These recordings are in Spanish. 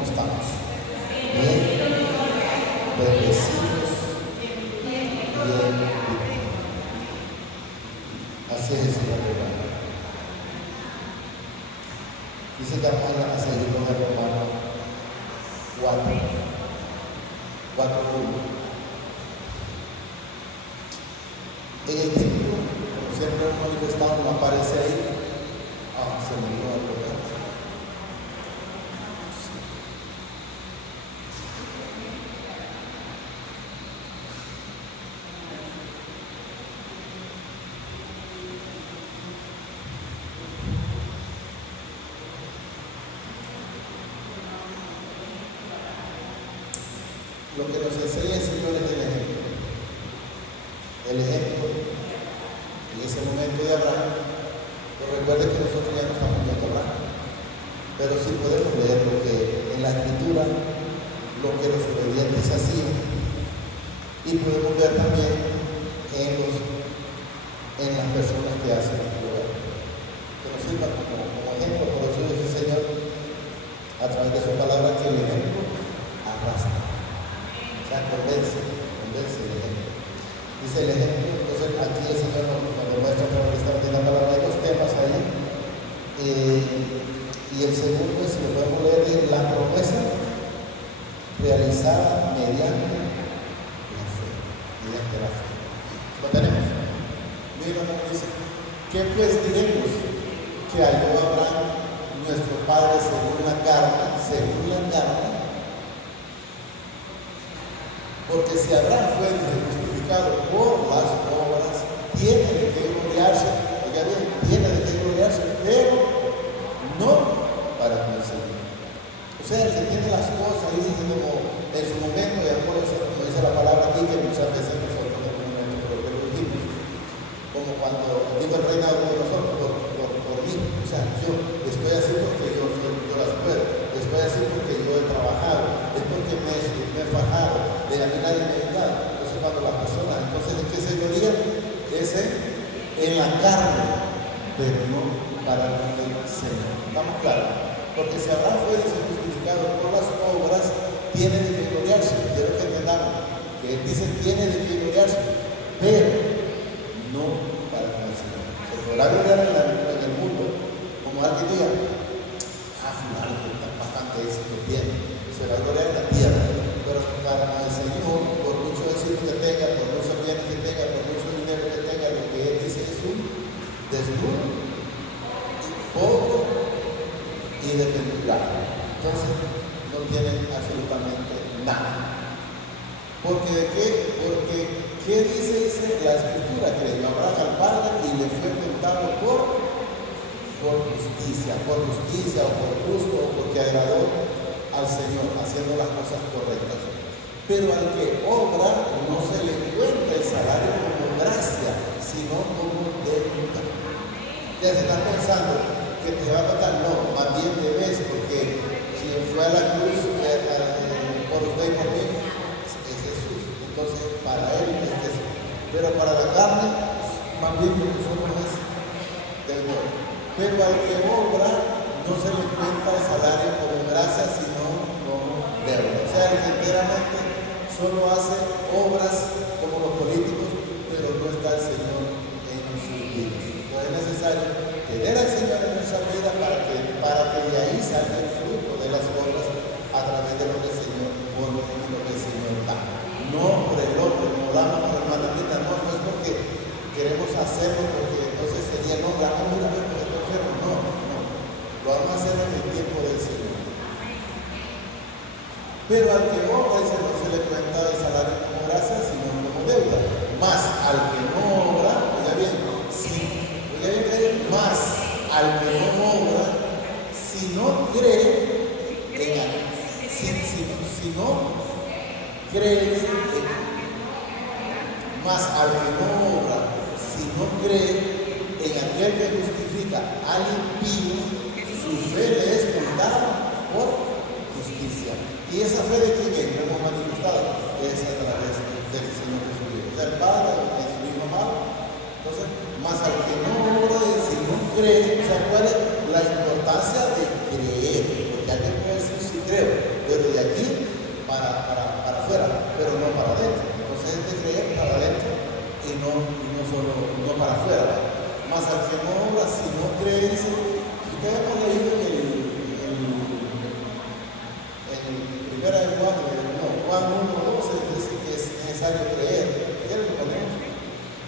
¿cómo estamos? Bien, bendecidos, bien. Así es el Señor. Dice que vamos a seguir con el Romano 4:1. En el título, como siempre hemos manifestado, no aparece ahí. Se me olvidó algo. Lo que nos enseña el Señor es el ejemplo. El ejemplo en ese momento de Abraham. Pero recuerden que nosotros ya no estamos viendo a Abraham. Pero sí podemos leer lo que en la Escritura, lo que los obedientes hacían. Y podemos ver también en las personas que hacen el lugar. Que nos sirva como ejemplo. Por eso dice el Señor, a través de su palabra, que el ejemplo arrastra. Convence el ejemplo. Dice el ejemplo, entonces aquí el Señor nos demuestra que está en la palabra. Hay dos temas ahí. Y el segundo, si lo podemos leer, es la promesa realizada mediante la fe. Mediante la fe. ¿Lo tenemos? Mira cómo dice. ¿Qué pues diremos? Que halló Abraham, nuestro padre, según la carne, porque si Abraham fue justificado por las obras, tiene de qué gloriarse, oiga bien, tiene de qué gloriarse, pero no para con el Señor. O sea, el que tiene las cosas, dice como en su momento, y como dice la palabra aquí, que muchas veces nosotros en algún momento lo dijimos, como cuando digo el reinado de nosotros, por mí, o sea, yo estoy así porque yo las puedo, estoy así porque yo he trabajado, es porque me he fajado, de a mí nadie me ha ayudado. Entonces cuando las personas, entonces ¿en qué señoría? Es en la carne, pero no para el Señor. ¿Estamos claros? Porque si Abraham fue justificado por las obras, tiene de que gloriarse. Quiero que entendamos que él dice tiene de que gloriarse, pero no para el Señor. Se podrá gloriar en el mundo, como alguien diga, fulano que está bastante éxito tiene, se va a gloriar en la tierra. Pero para el Señor, por mucho éxito que tenga, por muchos bienes que tenga, por mucho dinero que tenga, lo que Él dice es un desnudo, pobre y desventurado. Entonces, no tienen absolutamente nada. Porque ¿de qué? Porque ¿qué dice la Escritura? Que le dio Abraham al Padre y le fue contado por justicia o por justo o porque agradó al Señor haciendo las cosas correctas. Pero al que obra no se le cuenta el salario como gracia, sino como deuda. Ya se están pensando que te va a contar, no, más bien debes, porque quien fue a la cruz por usted y por mí es Jesús. Entonces para él es Jesús. Pero para la carne, más bien lo que somos es deudor. Pero al que obra no se le cuenta el salario como gracia, sino como deuda. O sea, el que enteramente solo hace obras como los políticos, pero no está el Señor en sus vidas. Entonces es necesario tener al Señor en nuestra vida para que de ahí salga el fruto de las obras a través de lo que el Señor pone y lo que el Señor da. No por el hombre, no damos por el mandamiento, no es porque queremos hacerlo, porque entonces sería no, la comida, no, lo vamos a hacer en el tiempo del Señor. Pero al que obra no se le cuenta el salario como gracia, sino como deuda. Más al que no obra, oiga bien, más al que no obra, si no cree si no cree más al que no obra, si no cree en aquel que justifica al impío, su fe le es contada por justicia. ¿Y esa fe de quién es? Que hemos manifestado, es a través del Señor Jesucristo, del Padre, de su Hijo amado. Entonces, más al que no obra, si no cree, o sea, ¿cuál es la importancia de creer? Porque alguien puede decir, sí creo, no para afuera. Más al que no obra, si no cree, dice, ustedes hemos leído en primera de Juan, Juan 1:12, dice que es necesario creer.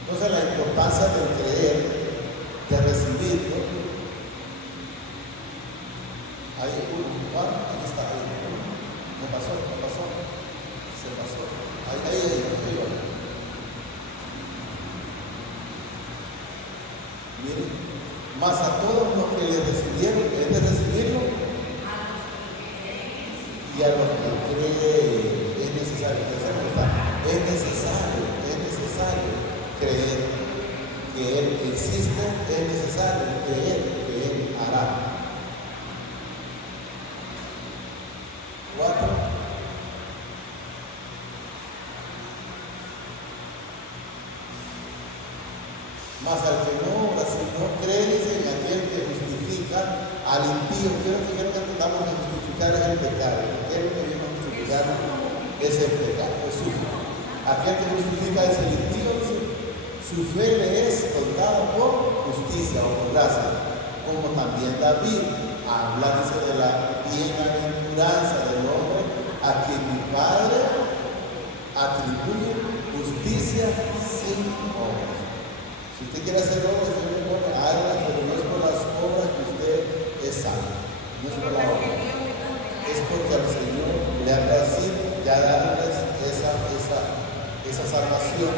Entonces la importancia del creer, de recibirlo. Ahí Juan, ahí está, ahí. No pasó, se pasó. Ahí va. Miren, más a todos los que le recibieron, es de recibirlo, y a los que creen, es necesario creer que Él existe, es necesario creer que Él hará. 4. Mas al que no obra, si no cree, dice, en aquel que justifica al impío. Quiero que entendamos que justificar es el pecado. Aquel que viene a justificar es el pecado, es suyo. Aquel que justifica es el impío, dice, su fe le es contada por justicia o por gracia. Como también David habla, dice, de la bienaventuranza del hombre a quien mi Padre atribuye justicia sin obras. Si usted quiere hacer obras, hágala, pero no es por las obras que usted es salvo. No es por la obra. Es porque al Señor le ha parecido ya darles esa salvación.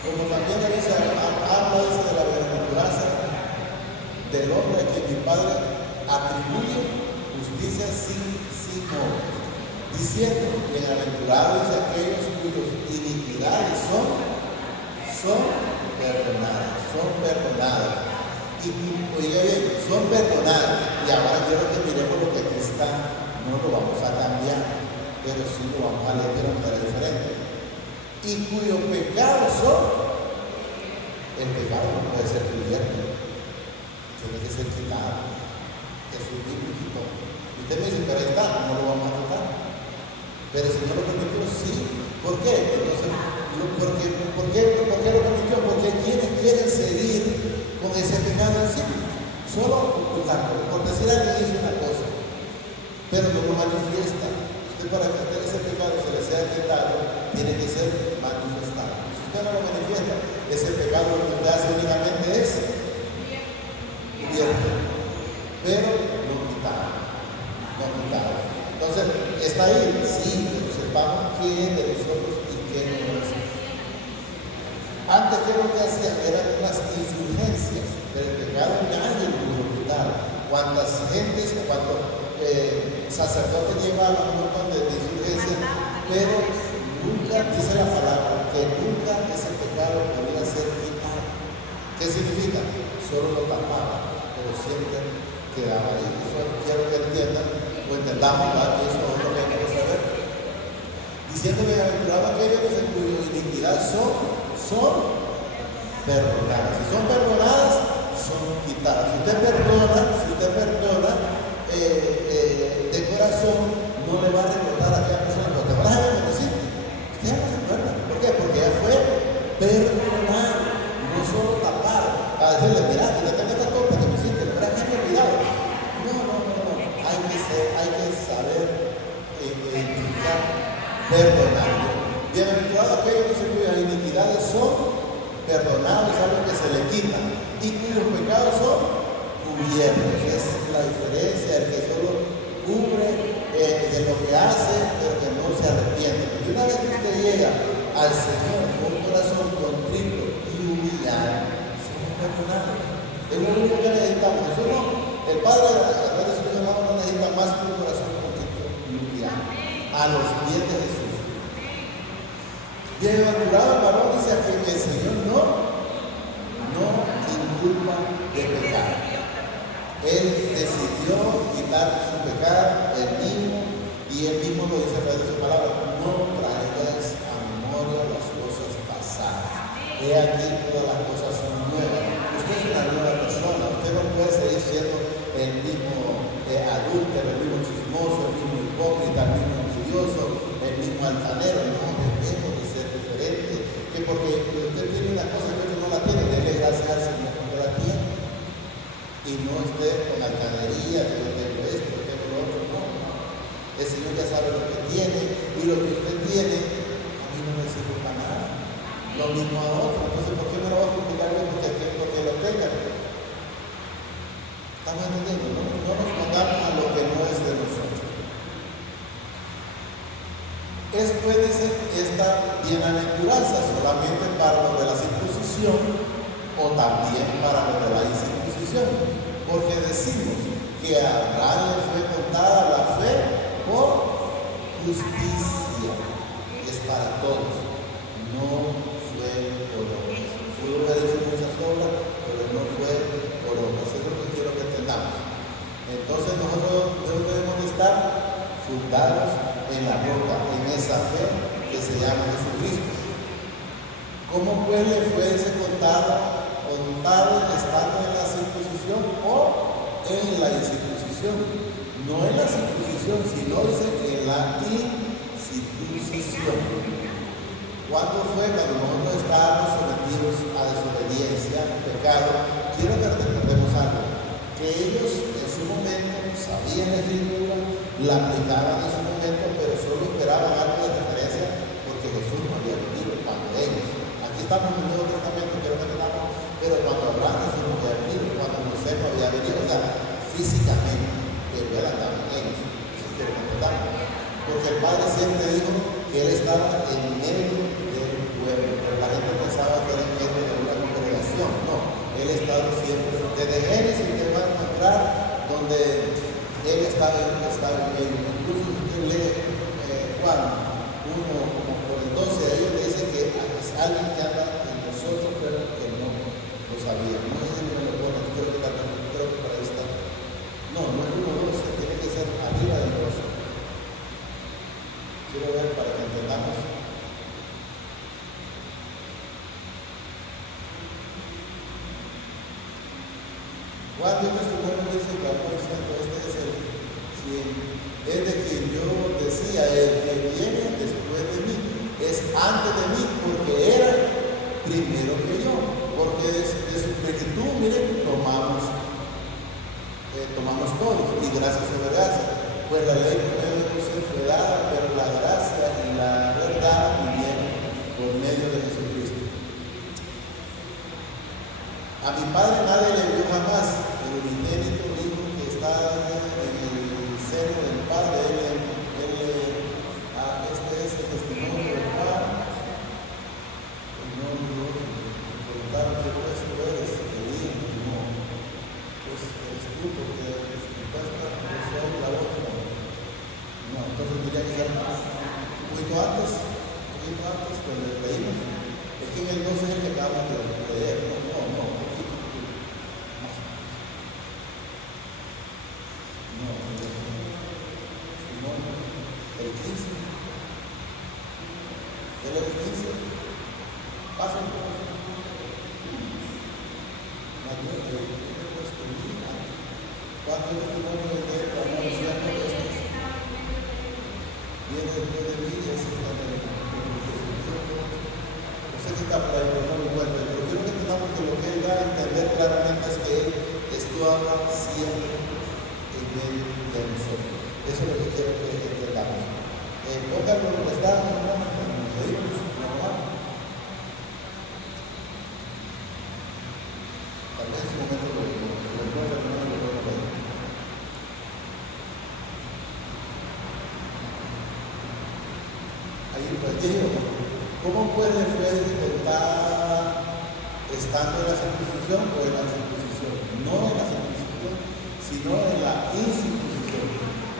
Como también habla dice, de la bienaventuranza del hombre a quien mi Padre atribuye justicia sin obras, diciendo, bienaventurados aquellos cuyas iniquidades son perdonadas. Y oiga bien, son perdonadas. Y ahora quiero que miremos lo que aquí está. No lo vamos a cambiar, pero sí lo vamos a leer de una manera diferente. Y cuyos pecados son, el pecado no puede ser cubierto, tiene que ser quitado. Jesús mismo quitó. Usted me dice, pero ahí está, no lo vamos a quitar. Pero si no lo permitió, sí. ¿Por qué? Entonces, ¿por qué lo permitió? Porque quienes quieren seguir con ese pecado en sí, solo ocultarlo. Por decir alguien hizo una cosa, pero no lo manifiesta. Usted, para que ese pecado se le sea quitado, tiene que ser manifestado. Si usted no lo manifiesta, ese pecado lo que hace únicamente es cubierto, pero no quitado. Entonces, está ahí, sí, pero sepamos qué es de nosotros y qué no es. Antes, ¿qué es lo que hacían? Eran unas insurgencias, pero el pecado nadie lo pudo quitar. Cuántas gentes, cuántos sacerdotes llevaban un montón de insurgencias, pero nunca, dice la palabra, que nunca ese pecado podía ser quitado. ¿Qué significa? Solo lo tapaba, pero siempre quedaba ahí. Eso quiero que entiendan, o entendamos, ¿verdad? Que eso es lo que hay que saber. Diciendo, bienaventurados aquellos en cuya iniquidad son perdonadas. Si son perdonadas, son quitadas. Si usted perdona de corazón, no le va a recordar a aquella persona, pero te vas a bendecir. Usted ya no se acuerda. ¿Por qué? Porque ya fue perdonado, no solo tapado. A decirle, mira, quítate esta torta que me hiciste, la verdad que me he olvidado. No. Hay que saber identificar, perdonar. Bienaventurados aquellos cuyas iniquidades son perdonados, es algo que se le quita, y cuyos pecados son cubiertos. Es la diferencia, el que solo cubre de lo que hace, pero que no se arrepiente. Porque una vez que usted llega al Señor con un corazón contrito y humillado, somos perdonados. Es lo único que necesitamos. Eso no, el Padre a través de su Hijo no necesita más que un corazón contrito y humillado, a los pies de Jesús. Bienaventurado el varón, dice que el Señor no inculpa de pecado. Él decidió quitar su pecado, él mismo, y él mismo lo dice a través de su palabra: no traigas a memoria las cosas pasadas. He aquí, todas las cosas son nuevas. Usted es una nueva persona. Usted no puede seguir siendo el mismo adúltero, el mismo chismoso, el mismo hipócrita, el mismo envidioso, el mismo altanero, no, debemos de ser diferentes, que porque usted tiene una cosa que otro no la tiene, déle gracias al Señor porque la tiene, y no esté con altanería, que yo tengo esto, que tengo lo otro, no. El Señor ya sabe lo que tiene, y lo que usted tiene, a mí no me sirve para nada, lo mismo a otro. Entonces, ¿por qué me lo va a complicar yo porque lo tenga? ¿Estamos entendiendo? No nos pongamos a lo que no es de nosotros. Puede ser esta bienaventuranza solamente para lo de la circuncisión o también para lo de la incircuncisión, porque decimos que a Abraham le fue contada la fe por justicia. Es para todos, no fue por obras. Pudo haber hecho muchas obras, pero no fue por obras. Eso es lo que quiero que entendamos. Entonces nosotros debemos estar fundados en la roca, en esa fe que se llama Jesucristo. ¿Cómo pues le fue ese contado estando en la circuncisión o en la incircuncisión? No en la circuncisión, sino dice en la incircuncisión. ¿Cuándo fue? Cuando nosotros estábamos sometidos a desobediencia, pecado. Quiero que recordemos algo, que ellos en su momento sabían la Escritura, la aplicaban en su momento, pero solo esperaban algo de referencia porque Jesús no había venido cuando ellos. Aquí estamos en el Nuevo Testamento, quiero que tengamos, pero cuando Abraham Jesús no había venido, cuando José no había venido, o sea, físicamente, pero él andaba en ellos. Eso quiero que tengamos. Porque el Padre siempre dijo que él estaba en medio del pueblo, pero la gente pensaba que era en medio de una congregación. No, él estaba siempre, desde Génesis te va a encontrar donde él estaba en medio. Incluso usted lee Juan 1, como por el 12, ahí le dice que es alguien que anda en nosotros, pero que no lo sabía. No es el número 1, creo que para ahí está. No es el número 12, tiene que ser arriba del 12. Quiero ver para que entendamos. Juan de testimonio dice que es de quien yo decía, el que viene después de mí, es antes de mí, porque era primero que yo, porque de su plenitud, miren, tomamos todos, y gracias sobre gracia, pues la ley por medio de José fue dada, pero la gracia y la verdad vinieron por medio de Jesucristo. A mi Padre nadie le vio jamás, el unigénito Hijo que está en el seno del Padre, este es el testimonio del Padre. No preguntaron qué pues tú eres, el Hijo, no, pues eres tú, porque no soy la otra. No, entonces tendría que ser un poquito antes, cuando leímos. Es que en el 12 es el que acabamos de leer, el 15. El 15. Pasa un poco. ¿Cuánto testimonio de que anunciando estos? Viene después de mí y ese está en el no sé si está por ahí, pero no lo encuentro. Pero quiero que entendamos que lo que él da a entender claramente es que él estuvo siempre en medio de nosotros. Eso es lo que quiero que entendamos. Póngalo donde está, hermano, como pedimos, normal. Tal vez en su momento lo encuentro, no lo puedo ver. Ahí pues digo, ¿cómo puede fue contar estando en la circuncisión o en la circuncisión? No en la circuncisión, sino en la incircuncisión.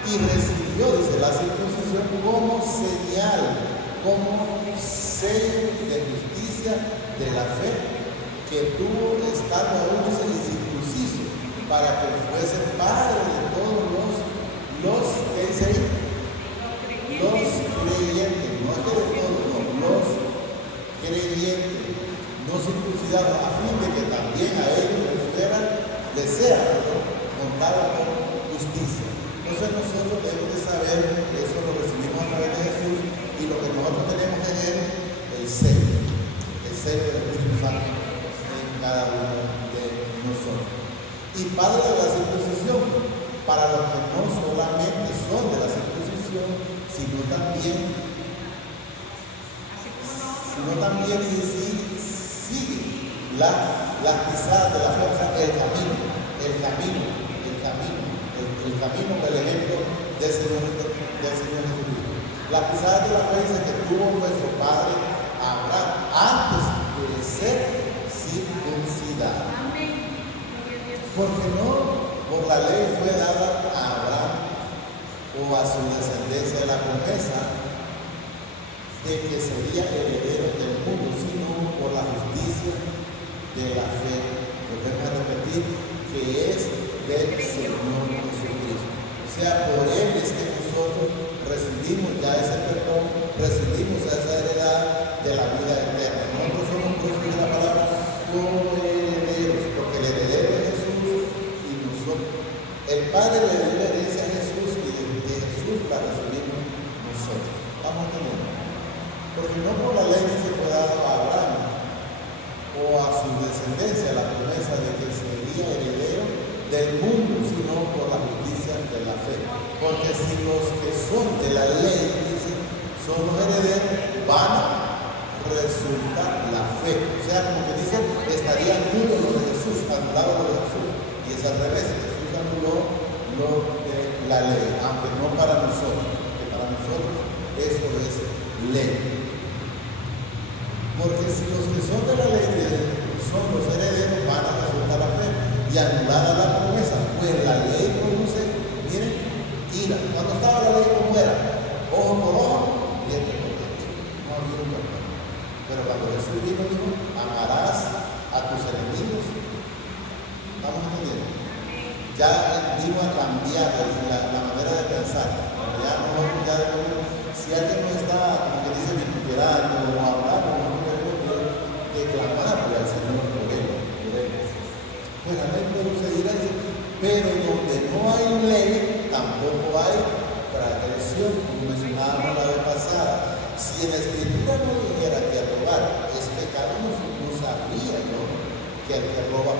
Y recibió, dice, la circuncisión como señal, como sello de justicia de la fe que tuvo estando aún incircunciso, para que fuese padre de todos los creyentes, no es que de todos, no, los creyentes, no circuncidados, a fin de que también a ellos les sea contada con justicia. Entonces nosotros debemos de saber que eso lo recibimos a través de Jesús y lo que religión, sino también sigue las pisadas de la fe, o sea, el camino, el ejemplo del Señor Jesucristo. Las pisadas de la fe dice que tuvo nuestro padre Abraham antes de ser circuncidado. Porque no por la ley fue dada a Abraham o a su descendencia la promesa de que sería heredero del mundo, sino por la justicia de la fe. Volvemos a repetir que es del Señor Jesucristo. O sea, por Él es que nosotros recibimos ya ese perdón, recibimos esa heredad de la vida eterna. Nosotros somos, por eso dice la palabra, como herederos, porque el heredero es Jesús y nosotros. El Padre le dio la herencia a Jesús y de Jesús la recibimos nosotros. Vamos a tener. Porque no por la ley se fue dado a Abraham o a su descendencia la promesa de que sería heredero del mundo, sino por la justicia de la fe. Porque si los que son de la ley, dicen, son los herederos, van a resultar la fe. O sea, como que dicen, estaría nulo lo de Jesús, anulado lo de Jesús. Y es al revés, Jesús anuló lo de la ley, aunque no para nosotros, que para nosotros eso es ley. Porque si los que son de la ley son los herederos, van a resultar la fe y anulada la promesa, pues la ley produce, miren, ira. Cuando estaba la ley, ¿cómo era? Ojo por ojo, diente por diente. No había un perdón. Pero cuando Jesús vino, dijo, amarás a tus enemigos. ¿Estamos entendiendo? Ya vino a cambiar la manera de pensar. Ya nosotros ya debemos, si alguien no está, como que dice, vituperando o hablando, declamarle al Señor por él. Pues la ley produce ira, pero donde no hay ley, tampoco hay transgresión, como mencionábamos la vez pasada. Si en la Escritura no dijera que robar es pecado, no sabría, ¿no? Que el que roba,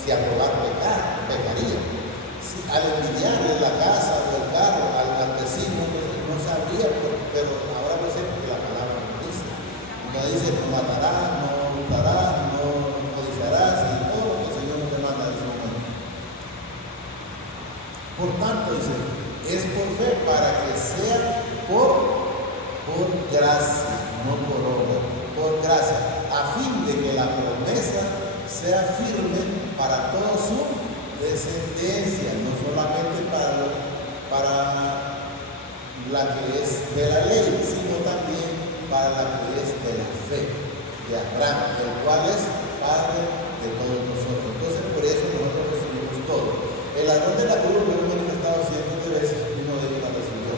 si a robar pecaría. Si al envidiarle la casa o el carro al vecino, no sabría, pero ahora lo sé porque la palabra no dice. No dice, no matarás, no hurtarás, no codiciarás y todo lo que el Señor nos demanda en ese momento. Por tanto, dice, es por fe para que sea por gracia, no por obra, por gracia, a fin de que la promesa sea firme para toda su descendencia, no solamente para la que es de la ley, sino también para la que es de la fe de Abraham, el cual es Padre de todos nosotros. Entonces, por eso nosotros recibimos todo. El ladrón de la cruz lo hemos manifestado cientos de veces, uno de ellos la recibió.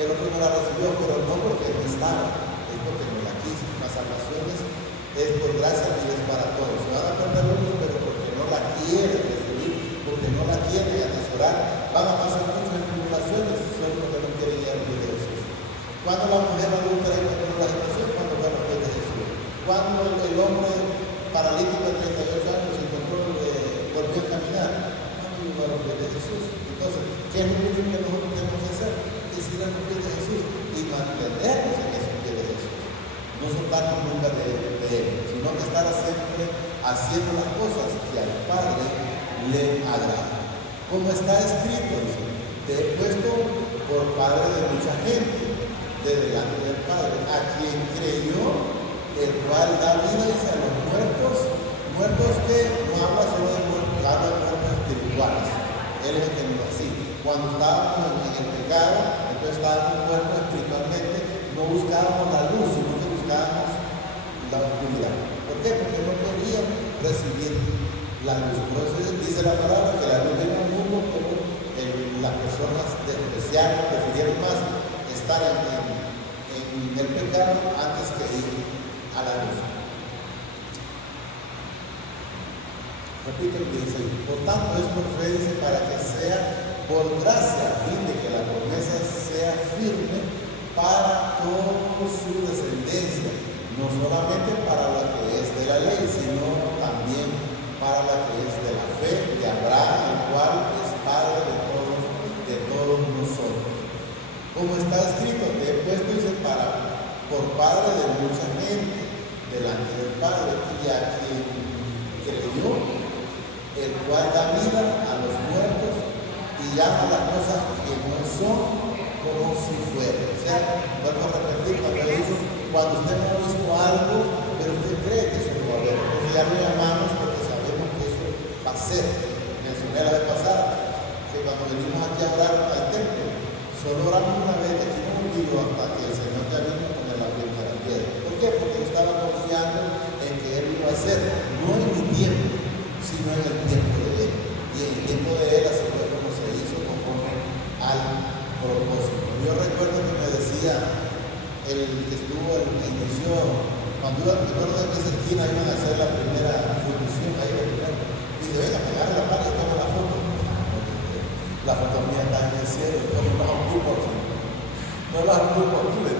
El otro no la recibió, pero no porque no estaba, es porque no la quiso. La salvación es por gracia y es para todos. Se van a perder unos, pero porque no la quieren recibir, porque no la quieren atesorar, van a pasar muchas tribulaciones, solo porque no quieren ir a los pies de Jesús. Cuando la mujer adulta encontró la situación, cuando fue a los pies de Jesús. Cuando el hombre paralítico de 38 años se encontró, volvió a caminar, cuando llegó a los pies de Jesús. Entonces, ¿qué es lo único que nosotros tenemos que hacer? Es ir a los pies de Jesús y mantenernos en esos pies de Jesús. No soltarnos nunca de Él, sino que estar siempre haciendo las cosas que al Padre le agrada. Como está escrito, dice, te he puesto por padre de mucha gente, de delante del Padre, a quien creyó, el cual da vida, dice, a los muertos que no habla solo de muertos, habla de muertos espirituales. Él es el que nos así. Cuando estábamos en el pecado, entonces estábamos muertos espiritualmente, no buscábamos la luz, sino que buscábamos la oscuridad. ¿Por qué? Porque no queríamos recibir la luz. Entonces dice la palabra que la luz vino al mundo, pero las personas despreciaron, prefirieron más estar en el pecado antes que ir a la luz. Repito lo que dice ahí. Por tanto, es por fe, dice, para que sea por gracia, a fin de que la promesa sea firme para toda su descendencia, no solamente para la que es de la ley, sino también para la que es de la fe de Abraham, el cual es Padre de todos nosotros. Como está escrito, te he puesto, dice, por padre de mucha gente delante del Padre, y a quien creyó, el cual da vida a los muertos y llama las cosas que no son como si fueran. O sea, vuelvo a repetir, cuando usted no ha visto algo, pero usted cree que eso lo va a ver, entonces ya lo llamamos porque sabemos que eso va a ser. Mencioné la vez pasada que cuando venimos aquí a orar al templo, solo oramos una vez, aquí no olvido hasta que el Señor ya vino con la primera piedra. ¿Por qué? Porque yo estaba confiando en que Él iba a hacer, no en mi tiempo, sino en el tiempo de Él. Y en el tiempo de Él así fue como se hizo conforme al propósito. Yo recuerdo que me decía el que estuvo en la inicio, cuando iba, recuerdo en esa esquina iban a hacer la primera función ahí de primero. Dice, venga, pegarle la pala y toma la foto. La foto mía está en el cielo, no las ocupo aquí. No las ocupo aquí.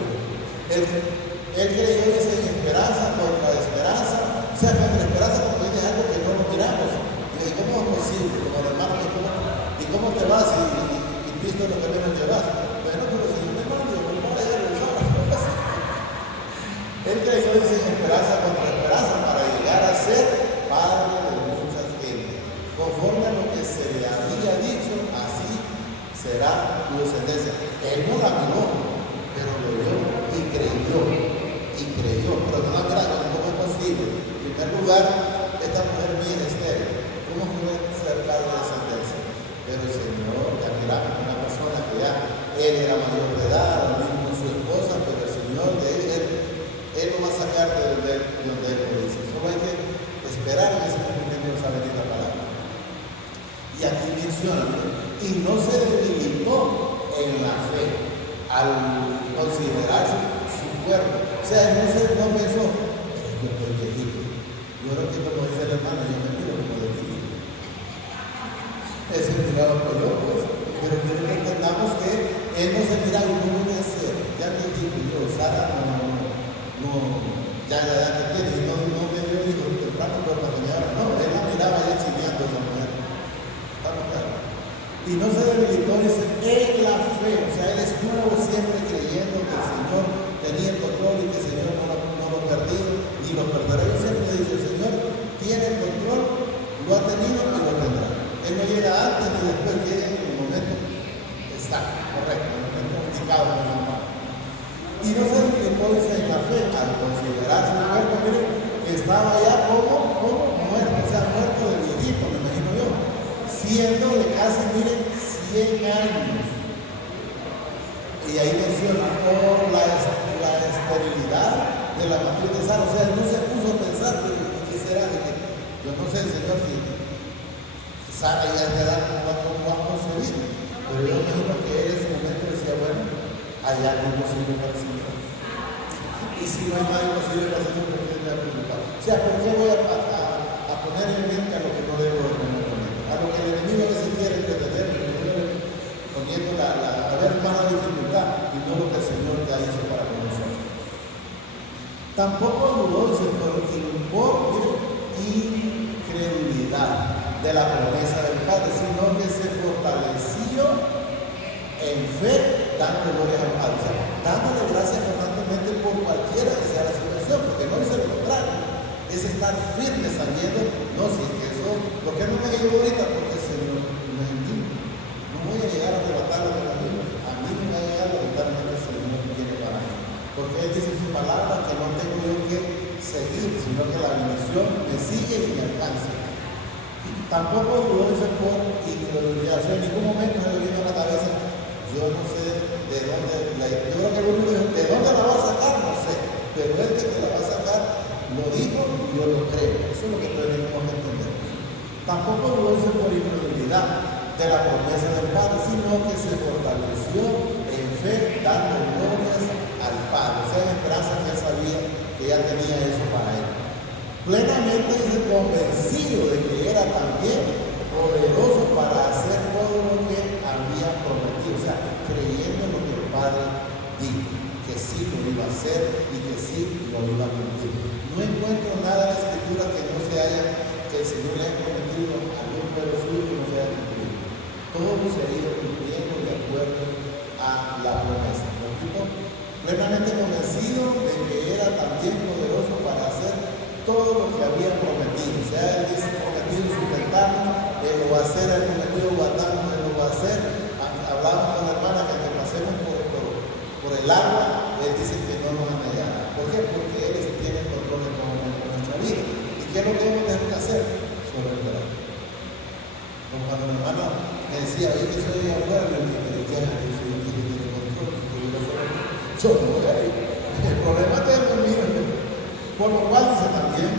Él creyó, dice, en esperanza contra esperanza. O sea, contra esperanza porque viene algo que no lo miramos. Y ¿cómo es posible? Como el hermano, ¿y cómo te vas? Y visto lo que menos llevas. Bueno, pero si yo me mando, yo voy para allá y lo sabes. Él creyó, dice, en esperanza contra esperanza para llegar a ser padre de muchas gentes. Conforme a lo que se le había dicho, así será tu descendencia. Él no la miró, pero lo vio y creyó. Pero no la miró, ¿cómo es posible? En primer lugar, esta mujer mía es estéril. ¿Cómo puede ser padre de descendencia? Pero el Señor, ya miramos una persona que ya él era mayor de edad, lo mismo su esposa, pero el Señor de él lo va a sacar de donde él lo dice. Solo hay que esperar en ese momento nos ha venido la palabra. Y aquí menciona, y no se debilitó en la fe al considerar su cuerpo. O sea, no pensó, yo estoy viejito. Yo creo que como dice el hermano, yo me miro como de viejito. Ese miraba por yo, pues. Pero quiero que entendamos que él no se mira y no puede ser. Ya te digo yo, Sara ya la edad que tiene, y no me dio hijo temprano por la mañana. No, él la miraba ya chineando a esa mujer. ¿Estamos claros? Y no se debilitó, dice, en la fe. O sea, él estuvo siempre creyendo que el Señor tenía el control y que el Señor no lo perdió ni lo perderá. Yo siempre dice, el Señor tiene el control, lo ha tenido y lo tendrá. Él no llega antes ni después, llega en el momento exacto, correcto, en el momento indicado en el hermano. Y no se debilitó, dice, en la fe al considerar su cuerpo, miren, que estaba ya como muerto, o sea, muerto de viejito, me imagino yo, siendo de casi, miren, 100 años. Y ahí menciona por la esterilidad de la matriz de Sara. O sea, él no se puso a pensar, ¿qué será? Yo no sé, el Señor, si Sara ya te da como ha concebido. Pero yo imagino que él en ese momento decía, bueno, hay algo posible para el Señor. Y si no hay nada posible para el Señor, ¿por qué me ha preocupado? O sea, ¿por qué voy a poner en mente a lo que no debo de poner en mente? A lo que el enemigo a veces quiere entretener, poniendo a ver más la dificultad y no lo que el Señor ya hizo para con nosotros. Tampoco dudó, dice, por incredulidad de la promesa del Padre, sino que se fortaleció en fe, dando gloria al Padre. O sea, dándole gracias constantemente por cualquiera que sea la situación, porque no es el contrario, es estar firme sabiendo, no, si es que eso, lo que no me llegó ahorita, porque el Señor me envió. No voy a llegar a arrebatarlo de la vida, a mí me va a llegar a arrebatar lo que el Señor tiene para mí. Porque Él dice en su palabra que no tengo yo que seguir, sino que la bendición me sigue y me alcanza. Tampoco dudó de ser por incredulidad. O sea, en ningún momento me vino a la cabeza, yo no sé de dónde, yo creo que el único dijo, ¿de dónde la va a sacar? No sé, pero Él que te la va a sacar, lo dijo y yo lo creo. Eso es lo que tenemos que entender. Tampoco dudó de ser por incredulidad de la promesa del Padre, sino que se fortaleció en fe, dando glorias al Padre. O sea, en esperanza que Él sabía que ya tenía eso para Él. Plenamente dice, convencido de que era también poderoso para hacer todo lo que había prometido. O sea, creyendo en lo que el Padre dijo, que sí lo iba a hacer y que sí lo iba a cumplir. No encuentro nada en la Escritura que no se haya, que el Señor le haya prometido a algún pueblo suyo que no se haya cumplido. Todo se ha ido cumpliendo de acuerdo a a la promesa. ¿Me explico? Plenamente convencido de que era también poderoso para hacer todo lo que había prometido. O sea, él dice prometido sustentarnos, él lo va a hacer, él prometido guardarnos, él lo va a hacer. Hablamos con la hermana que aunque pasemos por el agua, él dice que no nos va a negar. ¿Por qué? Porque él tiene control en todo momento de nuestra vida. ¿Y qué es lo que debemos tener que hacer? Sobre el corazón. Como cuando mi hermano me decía, oye, que soy afuera, pero que yo soy un que tiene control, yo no voy a ir. El problema es que mira, por lo cual dice también,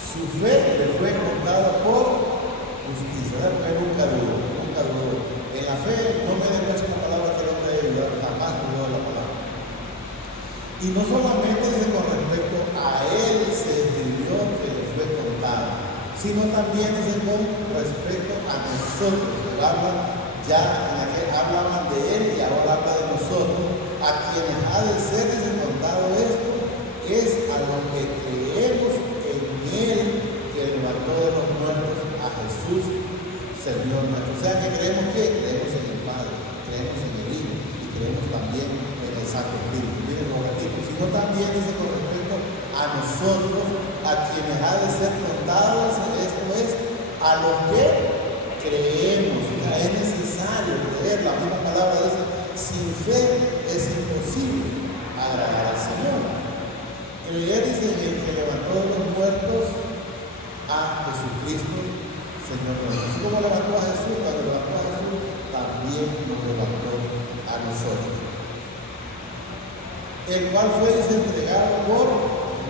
su fe le fue contada por justicia. Porque nunca dudó, nunca dudó. En la fe no me despacha la palabra que el hombre debe dudar, jamás dudó la palabra. Y no solamente dice con respecto a él se escribió que le fue contada, sino también dice con respecto a nosotros. Ya en aquel hablaban de él y ahora habla de nosotros, a quienes ha de ser contado esto, es a los que creemos en él que levantó de los muertos a Jesús, Señor nuestro. O sea que creemos que creemos en el Padre, creemos en el Hijo y creemos también en el Santo Espíritu. Miren los ratitos, sino también dice con respecto a nosotros, a quienes ha de ser contados, esto es, a los que creemos. O sea, es necesario creer. La misma palabra dice, sin fe es imposible agradar al Señor. Creer dice en el que levantó de los muertos a Jesucristo, Señor nuestro. Así como levantó a Jesús, cuando levantó a Jesús, también nos levantó a nosotros. El cual fue entregado por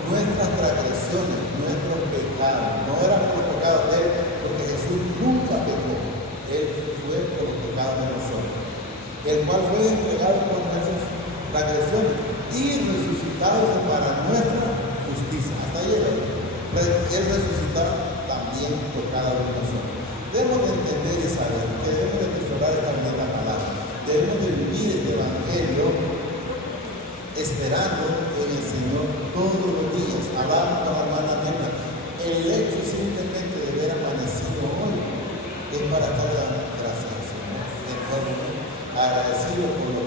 nuestras transgresiones, nuestros pecados. No era por los pecados de él, porque Jesús nunca pecó. Él fue por los pecados de nosotros. El cual fue entregado por nuestras transgresiones y resucitado para nuestra justicia. Hasta ayer, él resucitado también por cada uno de nosotros. Debemos de entender y saber que debemos de atesorar esta bendita palabra. Debemos de vivir este evangelio esperando en el Señor todos los días. Hablamos con la hermana Nena. El hecho simplemente de ver amanecido hoy es para estar dando gracias al Señor. Entonces, agradecido por lo